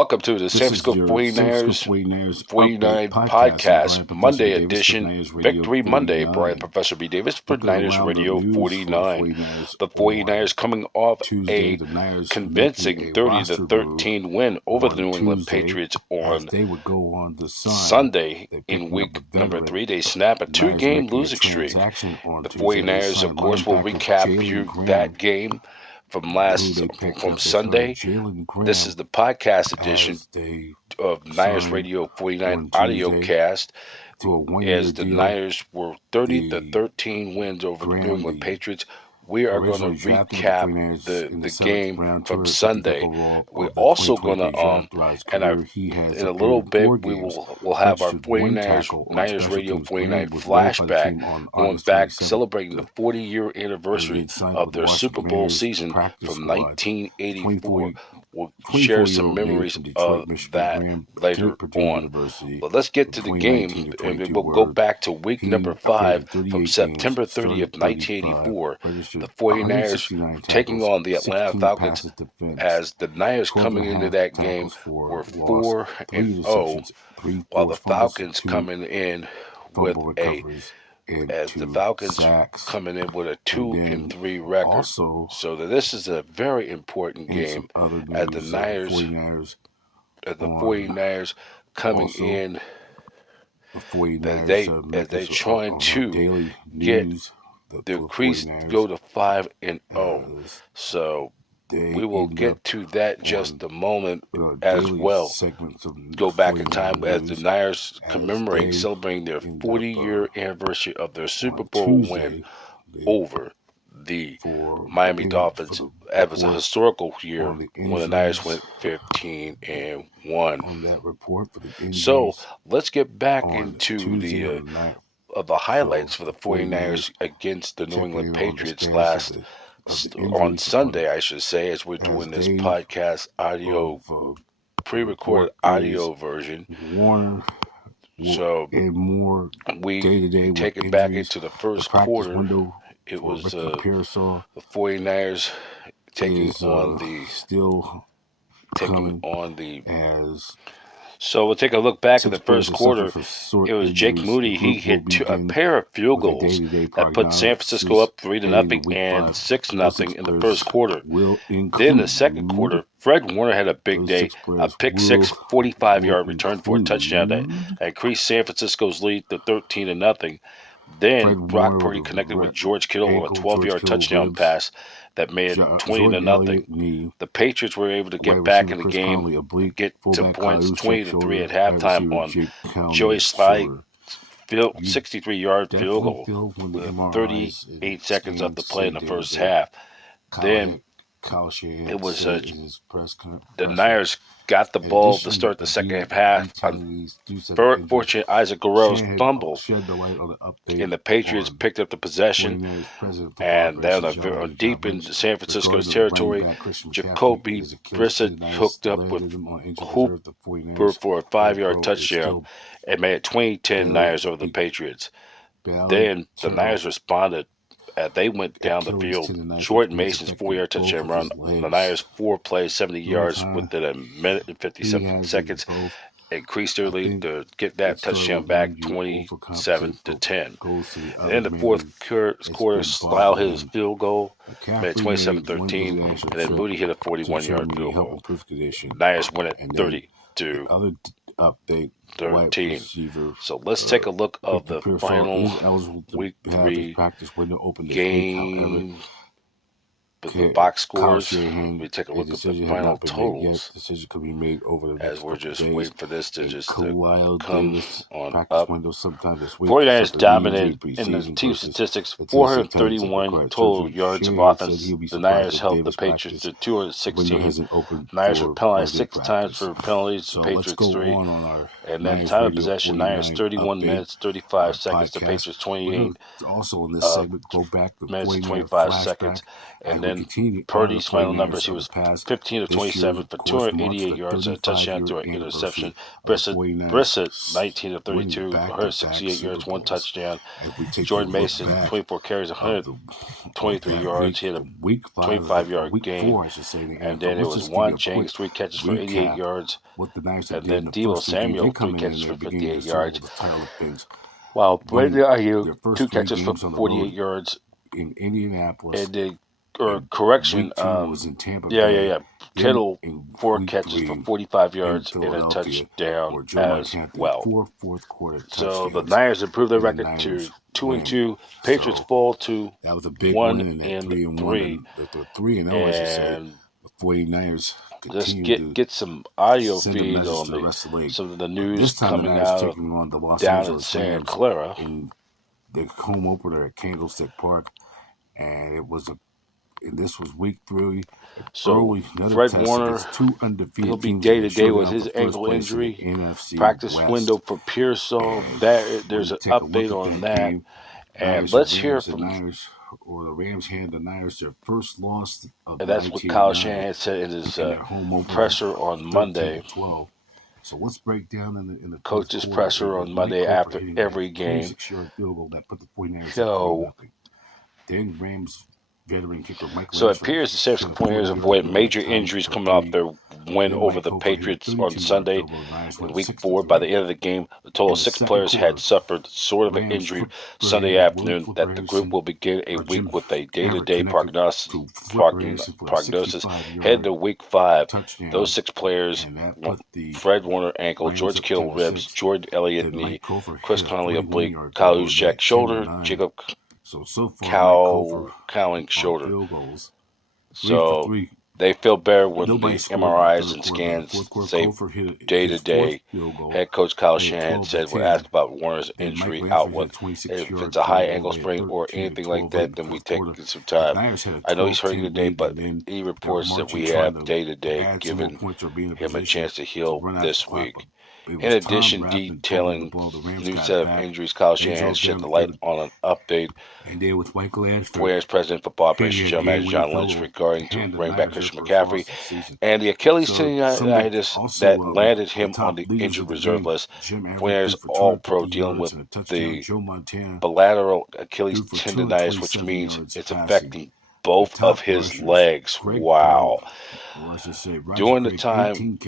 Welcome to the San This is Francisco your San Francisco 49ers 49ers update 49 podcast. I'm podcast, Brian Professor Monday B. Davis for edition, Niners Radio Victory Monday. 49. Brian Professor B. Davis for Look at the Niners roundup Radio news for the 49. 49ers The on 49ers coming off Tuesday. a The Niners convincing making a 30 roster to move 13 win over the on New England Tuesday Patriots as on they would go on to sign. Sunday They're in picking week up a number veteran. 3. They snap a The Niners 2-game making a losing streak. transaction on The Tuesday. They 49ers, of signed course, will linebacker recap Jalen you Graham, that game from who they picked up. They signed Sunday. Jalen Graham This is the podcast edition as they of Niners signed Radio 49 on audio Tuesday cast to a one-year as the deal. Niners were 30 to The 13 wins over the New Graham, England the Patriots. We are going originally to drafted recap with the 49ers in the the seventh game round, from 250th Sunday. overall We're of the also going 2023 to draft. Throughout his and career, he has in a appeared little in bit 4 we games, will have our registered 1 49ers tackle on Niners special Radio teams. 49 Graham was waived by the flashback team on going August back 27th. celebrating the 40-year They anniversary signed of with the their Washington Super Bowl Commanders season practice from squad. 1984. We'll share 24-year-old some native memories from Detroit, of Michigan. that Graham later attended Purdue on. University But let's get from to the 2019 game, to and 22, we'll go where back to week he number appeared 5 in 38 from games, September started 30th, 35, 1984. registered The 49ers 169 taking tackles, on the Atlanta 16 Falcons passes defense, as the Niners 12 and coming a into half that game tackles for were loss, 3 4-0, interceptions, 3 while the forced fumbles, Falcons 2 coming in with fumble a recoveries, and as the 2 Falcons sacks. coming in with a And then 2-3 record. also, So that this is a very important in game some other as the news, Niners 49ers as the on 49ers coming also in the as 49ers they trying on our to daily get news. the The increase 49ers, go to 5-0. as So they we will end get up to that just on a moment our as daily well. segments of Go back in 49 time as the news Niners as commemorate, they celebrating their end up 40-year anniversary of their Super on Bowl win Tuesday. They, over the for Miami again for Dolphins. the It was a report historical year on the when the Niners injuries went 15-1. on that report for the So injuries let's get back on into Tuesday the on the night. of the highlights for So the the 49ers 49ers against the New checking England in on the Patriots status of the on injuries on Sunday, I should say, as we're as doing this they podcast audio, of pre-recorded report is audio version. Warner So and more we day-to-day take with it back injuries. into the The first practice quarter. window It for was Ricky Pearsall the 49ers taking is on still coming the. as So we'll take a look back at the 6 first players quarter. suffer from short It was Jake injuries. Moody. The He group will hit a begin pair of field with a goals day-to-day that put San Francisco up 3-0 heading to week and 5. 6-0 Those 6 in the players first quarter. will Then the second quarter, Fred Warner had a big those day, 6 a players pick will, 6, 45-yard will return for a touchdown that include increased San Francisco's lead to 13-0. Then Fred Brock Warner Purdy with connected with a George Kittle with a ankle, George 12-yard Kittle touchdown ribs, pass that made it Jordan 20-0. Elliott knee, The Patriots were able to get wide back receiver in the Chris game, Conley oblique, get some fullback points, Kyle Juszczyk 20-3 at shoulder, wide halftime receiver on Jake County Joey Sly shoulder. You 63-yard field definitely goal feel when the with MRIs 38 and seconds left to scans play say in the there first that half. Then Kyle Shanahan it was said in his press the conference. Niners got the In ball to addition, start the second again, half on detailing these due to the injuries, fortunate Isaac Guerrero's Shanahan fumble, shed the light on the update and the Patriots on picked up the possession. 49ers president of football And then operations John Lee deep Roberts. into San Francisco's Regardless of running territory, back Christian McCaffrey and Jacoby his Achilles Brissett tendonitis hooked up with landed him on injured Hooper reserve. The 49ers for a 5-yard Pro is touchdown still and made it 20-10 Niners over the Patriots. Then the Niners responded. They went down the Achilles field. tendonitis Jordan has Mason's affected 4-yard both touchdown of run. his legs. The Niners 4 plays, 70 yards Time within a minute and he 57 has seconds. both. Increased their I lead think to get it that started touchdown with back one, you 27 to overcompensate, 10. goes to the And other in the man. fourth quarter, It's been Slau hit his bothering field goal, made it McCaffrey made 27-13, one international and then trip Moody hit a to 41-yard Germany to field help goal. improve condition. Niners win it And then 30 the to other update, wide 13. receiver So let's take a look of Ricky the Pearsall final is eligible to week have his 3 practice window open this week. However, game with the box Kyle scores. Shanahan, We take a a look at the decision has final not been made yet. totals Decision could be made over the as next we're couple just days. waiting for this to And just Kyle come Davis on practice up. window sometime this week. 49ers suffered knee dominated injury in the preseason team versus statistics, until September. 431 Required total surgery. yards of Shanahan said offense. he'll be The surprised Niners if held the Davis Patriots practice to window 216. hasn't opened Niners were for penalized Monday 6 times practice. for penalties. So The let's Patriots go 3. on our And then Niners time of Radio possession, 49 Niners 31 update, minutes, 35 seconds. The podcast. Patriots We're 28 gonna also in this segment go back to minutes, 49 25 flashback seconds. And as then Purdy's final numbers, he was 15 of 27 for 288 yards and a touchdown through an interception. Brissett 19 of 32 for 168 yards, 1 touchdown. Jordan Mason, 24 carries, 123 yards. He had a 25-yard gain. And then it was Juan Jennings, 3 catches for 88 yards. And then Deebo Samuel, 3 catches for 58 yards. While Brandon Ayuk, 2 catches for 48 yards. In Indianapolis. And then, correction, Kittle, 4 catches for 45 yards and a touchdown as well. So the Niners improved their record to 2-2. Patriots fall to 1-3. The 3-0, and the 49ers. Let's get some audio feed on some of the news coming out of down in Santa Clara. In the home opener at Candlestick Park, and this was week 3. So Fred Warner, he'll be day-to-day with his ankle injury. Practice window for Pearsall. There's an update on that. And let's hear from the Rams hand the Niners their first loss of and that's what Kyle Shanahan said in his presser on Monday. So let's break down in the coach's presser on Monday after every game. So then Rams veteran kicker Mike So it appears the San Francisco 49ers avoided major injuries coming off their win over the Patriots on Sunday in Week 4. By the end of the game, a total of 6 players had suffered sort of an injury Sunday afternoon. That the group will begin a week with a day-to-day prognosis. Heading to Week 5, those 6 players: Fred Warner ankle, George Kittle ribs, Jordan Elliott knee, Chris Conley oblique, Kyle Juszczyk shoulder, Jacob Cowing shoulder. So they feel better when the MRIs and scans say day-to-day. Head coach Kyle Shanahan said when asked about Warner's injury outlook, if it's a high ankle sprain or anything like that, then we take some time. I know he's hurting today, but any reports that we have day-to-day giving him a chance to heal this week. In addition, detailing new set of injuries, Kyle Shanahan shed the light on an update whereas President Football Operations General Manager John Lynch regarding to running back Christian McCaffrey and the Achilles tendonitis that landed him on the injured reserve list. Whereas All-Pro dealing with the bilateral Achilles tendonitis, which means it's affecting both of his legs. Wow. During the time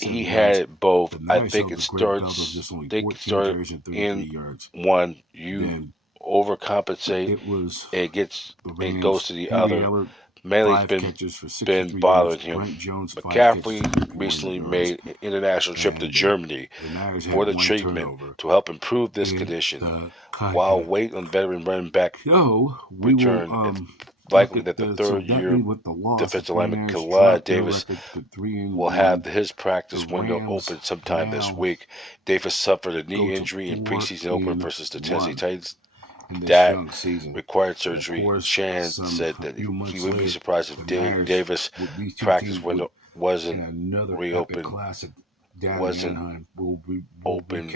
he had both, I think it starts in one, you overcompensate, it goes to the other. Mainly's been bothering him. McCaffrey recently made an international trip to Germany for the treatment to help improve this condition. While waiting on veteran running back return, likely that the third-year defensive lineman Khalil Davis will have his practice window open sometime this week. Davis suffered a knee injury in preseason opener versus the Tennessee Titans. That required surgery. Shanahan said that he would be surprised if Davis' practice window wasn't open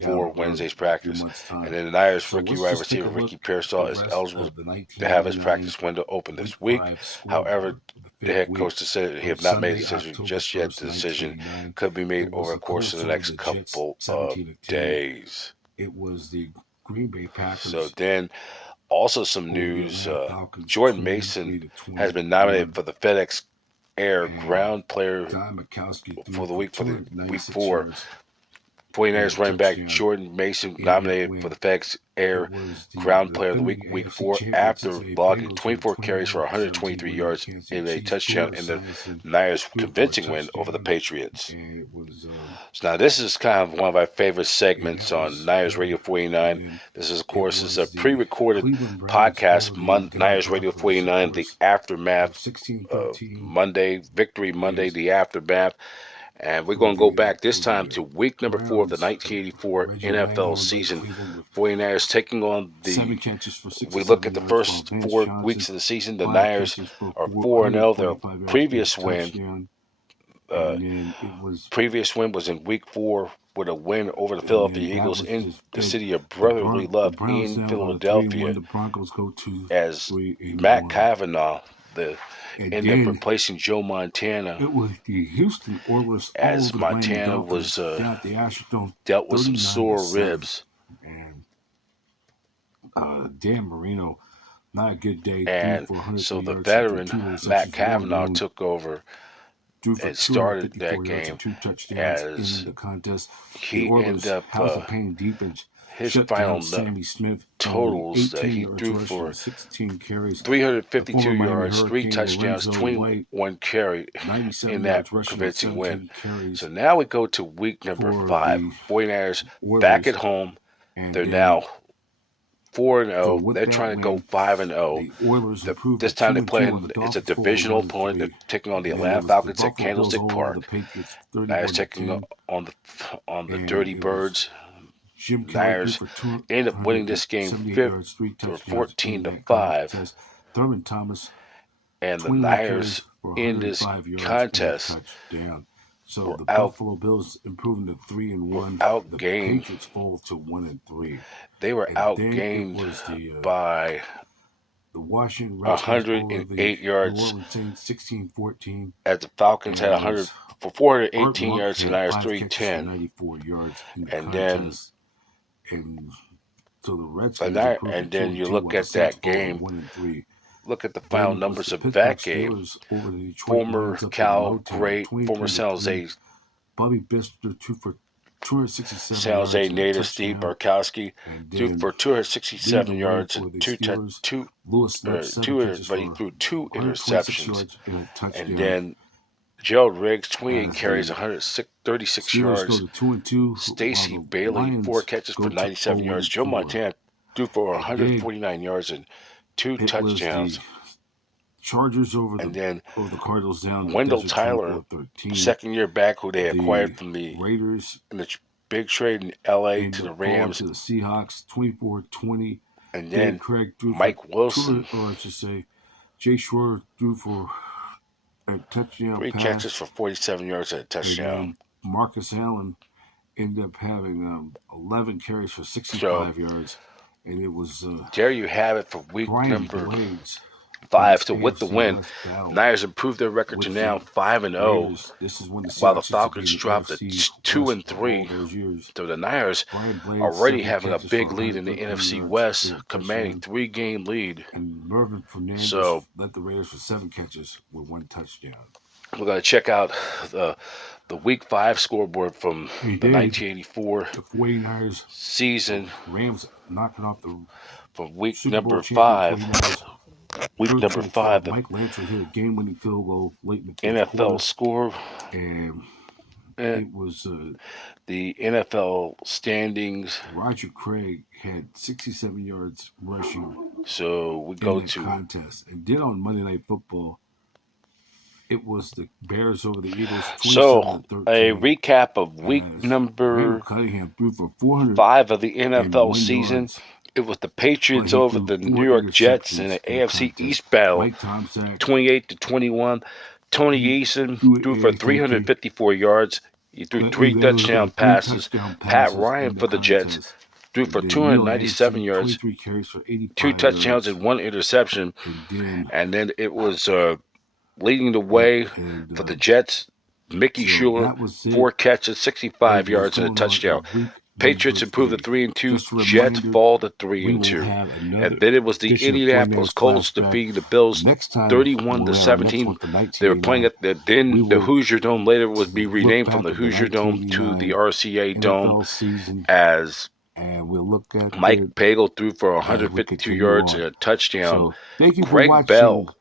for Wednesday's practice. And then the Niners rookie wide receiver Ricky Pearsall is eligible to have his practice window open this week. However, the head coach said he have not made a decision just yet. The decision could be made over the course of the next couple of days. It was the Green Bay Packers. So then, also some news, Jordan Mason has been nominated for the FedEx Air Ground Player for the week 4. 49ers running back Jordan Mason nominated for the FedEx Air Ground Player of the Week 4 after logging 24 carries for 123 yards and a touchdown in the Niners' convincing win over the Patriots. So now this is kind of one of our favorite segments on Niners Radio 49. This is, of course, is a pre-recorded podcast, Niners Radio 49, the aftermath, Monday, Victory Monday, the aftermath. And we're going to go back this time to week number 4 of the 1984 NFL season. 49ers taking on we look at the first 4 weeks of the season. The Niners are 4-0. Their previous win was in week 4 with a win over the Philadelphia Eagles in the city of brotherly love in Philadelphia, as Matt Cavanaugh ended up replacing Joe Montana. It was the Houston Oilers, as Montana was dealt with some sore ribs. And Dan Marino, not a good day. And so the veteran Matt Cavanaugh took over and started that game as the contest. He ended up his final totals that he threw for 16 carries, 352 yards, 3 touchdowns, 21 carry in that convincing win. So now we go to week number 5. 49ers back at home. They're now 4-0. They're trying to go 5-0. This time they play. It's a divisional opponent. They're taking on the Atlanta Falcons at Candlestick Park. Niners taking on the Dirty Birds. Niners end up winning this game 14-5. Thurman Thomas and the Niners in this contest so the Buffalo Bills improving to 3-1. Outgained. The Patriots fall to 1-3. They were outgained by the Washington 108 yards. 16-14. As the Falcons had 418 yards, the Niners 310. 94 yards. And then. And so the Redskins and then you look at that game. 1-3. Look at the final numbers of that game. Former Cal great, former San Jose. Bobby Bister 2 for 267 San Jose native Steve Barkowski 2 for 267 yards and but he threw 2 interceptions. And then Gerald Riggs, 28 carries, 136 yards. Stacy Bailey, 4 catches for 97 yards. Joe Montana threw for 149 yards and 2 touchdowns. Chargers over the Cardinals down. Wendell Tyler, second-year back who they acquired from the Raiders in the big trade in L.A. to the Rams. To the Seahawks, 24-20. And then Craig drew Mike Wilson. Or I should say, Jay Schroeder drew for a touchdown 3 pass. catches for 47 yards and a touchdown. Marcus Allen ended up having 11 carries for 65 yards. And it was there you have it for week number Blades 5. So with the win, Niners improved their record to now 5-0, while the Falcons dropped to 2-3. So the Niners already having a big lead in the NFC West, commanding 3-game lead. And Mervyn Fernandez led the Raiders for 7 catches with 1 touchdown. We're going to check out the Week 5 scoreboard from the 1984 season. Rams knocking off the from week number 5. Week number 5. Mike Lancer hit a game-winning field goal late in the NFL score. And it was the NFL standings. Roger Craig had 67 yards rushing. So we go to contest. And then on Monday Night Football, it was the Bears over the Eagles. So a recap of week number 5 of the NFL season. It was the Patriots over the New York Jets in an AFC East battle, 28-21. Tony Eason threw for 354 yards. He threw 3 touchdown passes. Pat Ryan for the Jets threw for 297 yards, 2 touchdowns and 1 interception. And then it was leading the way for the Jets, Mickey Schuler, 4 catches, 65 yards and a touchdown. Patriots improved to 3-2. Jets fall to 3-2. And then it was the Indianapolis Colts defeating the Bills 31-17. They were playing at the Hoosier Dome. Later would be renamed from the Hoosier Dome to the RCA Dome as Mike Pagel threw for 152 yards and a touchdown. Greg Bell,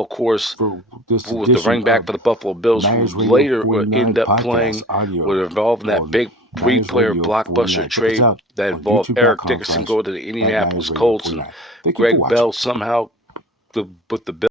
of course, who was the running back for the Buffalo Bills, who later would end up playing, would involve in that big 3-player blockbuster trade that involved Eric Dickerson going to the Indianapolis Colts, and Greg Bell somehow put the Bills